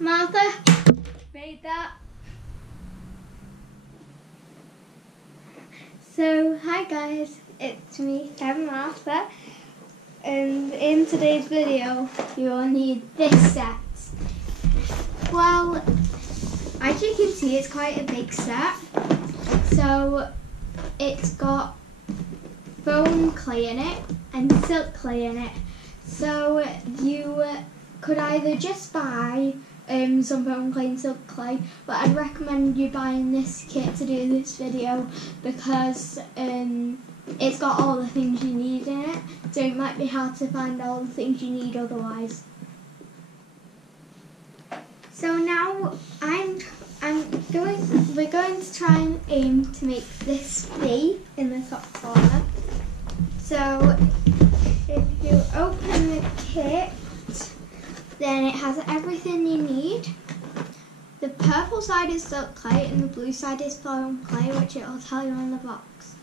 Martha made that. So, hi guys, it's me, I'm Martha, and in today's video you will need this set. Well, as you can see, it's quite a big set. So, it's got foam clay in it and silk clay in it. So, you could either just buy some foam clay and silk clay, but I'd recommend you buying this kit to do this video because it's got all the things you need in it, so it might be hard to find all the things you need otherwise. So now we're going to try and aim to make this be in the top corner. So if you open the kit, then it has everything you need. The purple side is silk clay and the blue side is foam clay, which it will tell you on the box.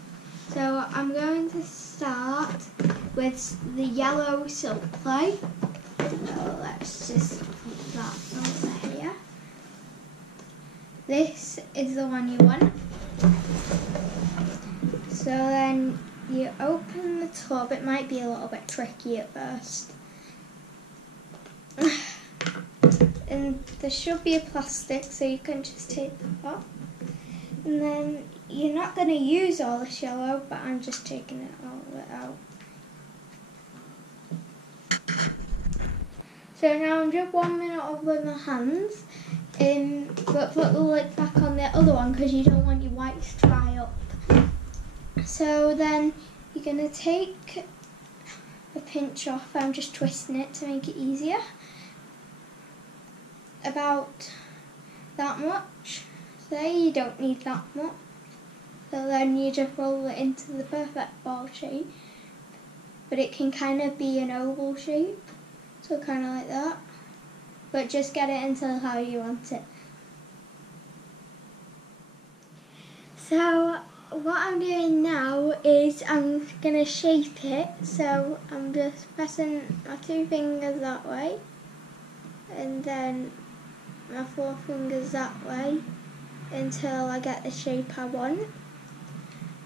So I'm going to start with the yellow silk clay. So let's just put that over here. This is the one you want. So then you open the tub. It might be a little bit tricky at first. And there should be a plastic, so you can just take that off. And then you're not going to use all this yellow, but I'm just taking it all of it out. So now I'm just warming it up with my hands, but put the lid back on the other one because you don't want your whites to dry up. So then you're going to take a pinch off. I'm just twisting it to make it easier. About that much. Say you don't need that much. So then you just roll it into the perfect ball shape. But it can kind of be an oval shape. So kind of like that. But just get it into how you want it. So what I'm doing now is I'm going to shape it. So I'm just pressing my two fingers that way. And then my four fingers that way until I get the shape I want.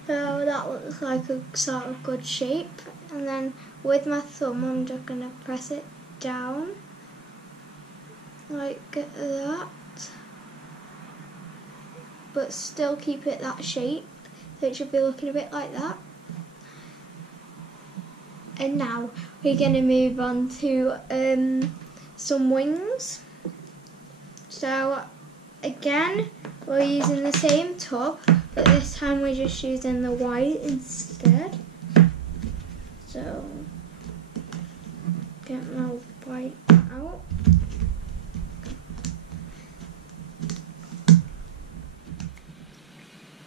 So that looks like a sort of good shape. And then with my thumb I'm just going to press it down like that, but still keep it that shape, so it should be looking a bit like that. And now we're going to move on to some wings. So again, we're using the same tub, but this time we're just using the white instead. So get my white out.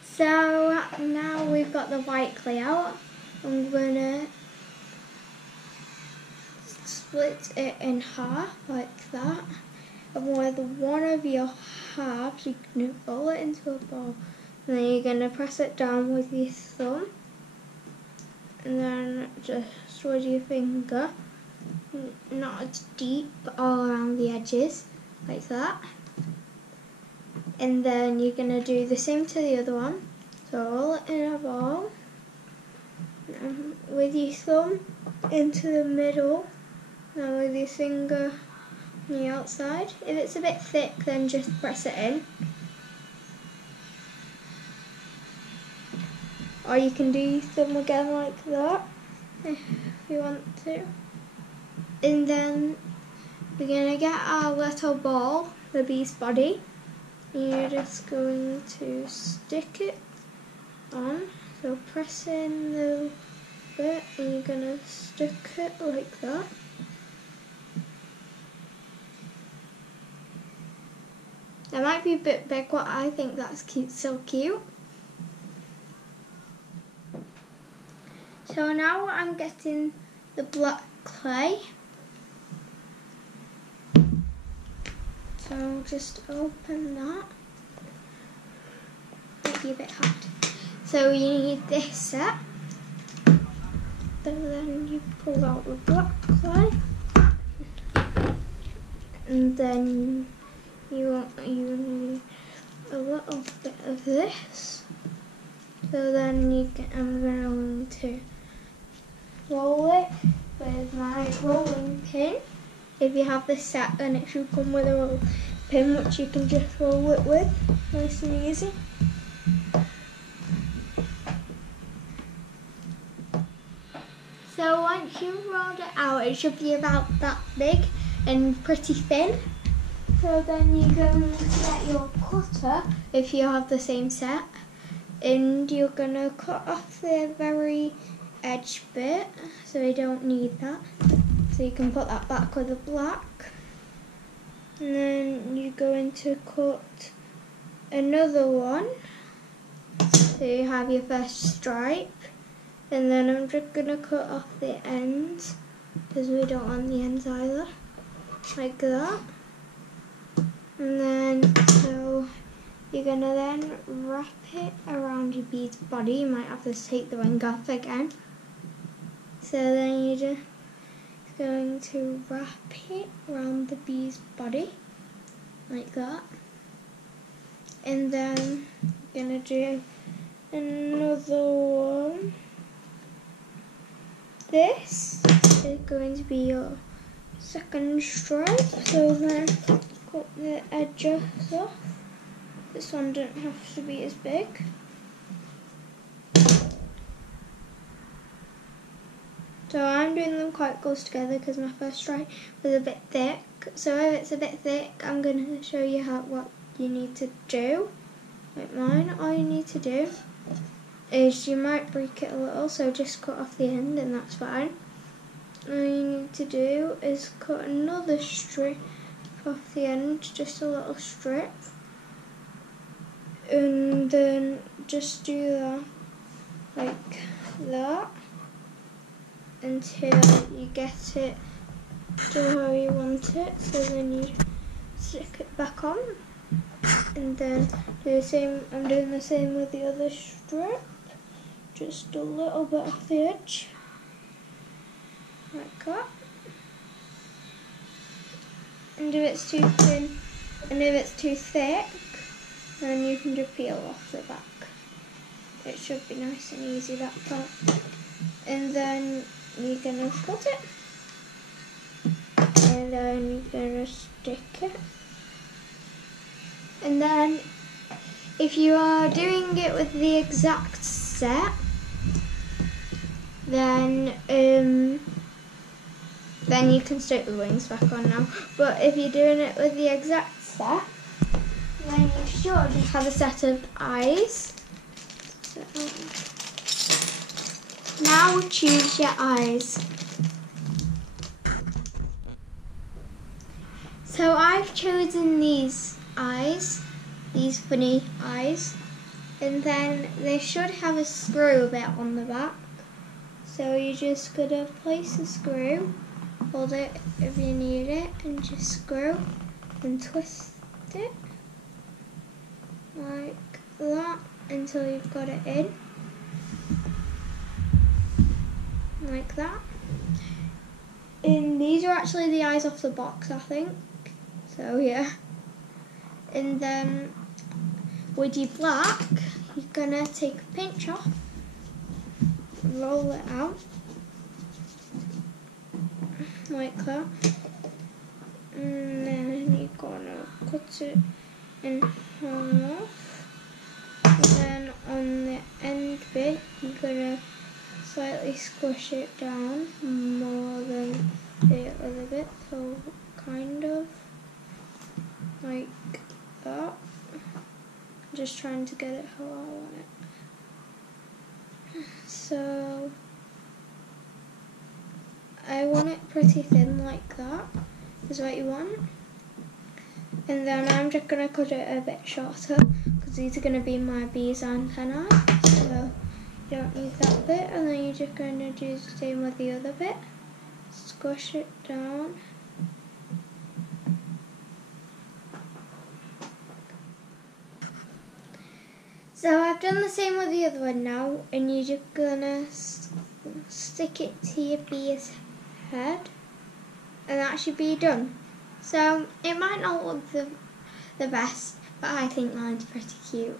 So now we've got the white clay out, I'm going to split it in half like that. And with one of your halves, you can roll it into a ball. And then you're going to press it down with your thumb. And then just with your finger, not as deep, but all around the edges, like that. And then you're going to do the same to the other one. So roll it in a ball. And with your thumb into the middle. Now with your finger on the outside. If it's a bit thick, then just press it in. Or you can do your thumb again like that, if you want to. And then we're going to get our little ball, the bee's body. And you're just going to stick it on. So press in the bit and you're going to stick it like that. That might be a bit big, but I think that's cute, so cute. So now I'm getting the black clay. So just open that. Might be a bit hard. So you need this set. Then you pull out the black clay. And then you need a little bit of this. So then I'm going to roll it with my rolling pin. If you have this set, then it should come with a roll pin which you can just roll it with, nice and easy. So once you've rolled it out, it should be about that big and pretty thin. So then you can get your cutter, if you have the same set, and you're going to cut off the very edge bit, so you don't need that. So you can put that back with the black. And then you're going to cut another one. So you have your first stripe. And then I'm just going to cut off the ends, because we don't want the ends either. Like that. And then, so you're going to then wrap it around your bead's body. You might have to take the wing off again. So then you're just going to wrap it around the bee's body, like that. And then you're going to do another one. This is going to be your second stripe. So then cut the edges off. This one doesn't have to be as big. So I'm doing them quite close together because my first stripe was a bit thick. So if it's a bit thick, I'm going to show you what you need to do. Like mine, all you need to do is you might break it a little, so just cut off the end and that's fine. All you need to do is cut another strip off the end, just a little strip. And then just do that, like that, until you get it to how you want it. So then you stick it back on, and then do the same. I'm doing the same with the other strip, just a little bit off the edge, like that. And if it's too thin, and if it's too thick, then you can just peel off the back. It should be nice and easy, that part. And then you're gonna cut it, and then you're gonna stick it. And then if you are doing it with the exact set, then you can stick the wings back on now. But if you're doing it with the exact set, then you should have a set of eyes. So now choose your eyes. So I've chosen these eyes, these funny eyes, and then they should have a screw bit on the back. So you're just gonna place a screw, hold it if you need it, and just screw and twist it like that until you've got it in, like that. And these are actually the eyes off the box, I think. So yeah. And then with your black, you're gonna take a pinch off, roll it out like that, and then you're gonna cut it in half. And then on the end bit, you're gonna slightly squish it down more than the other bit, so kind of like that. I'm just trying to get it how I want it. So I want it pretty thin, like that is what you want. And then I'm just going to cut it a bit shorter because these are going to be my bees antennae. So you don't need that bit, and then you're just going to do the same with the other bit. Squish it down. So I've done the same with the other one now, and you're just gonna stick it to your bee's head, and that should be done. So it might not look the best, but I think mine's pretty cute.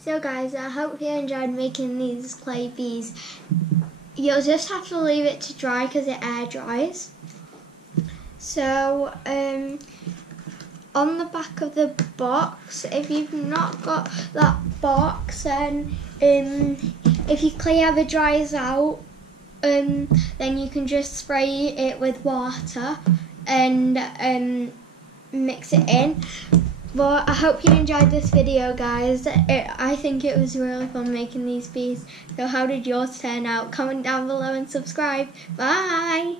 So guys, I hope you enjoyed making these clay bees. You'll just have to leave it to dry because it air dries. So on the back of the box, if you've not got that box, then if your clay ever dries out, then you can just spray it with water and mix it in. But I hope you enjoyed this video, guys. I think it was really fun making these bees. So how did yours turn out? Comment down below and subscribe. Bye!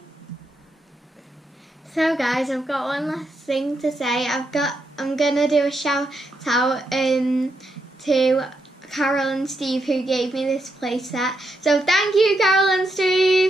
So guys, I've got one last thing to say. I'm gonna do a shout out to Carol and Steve who gave me this playset. So thank you, Carol and Steve!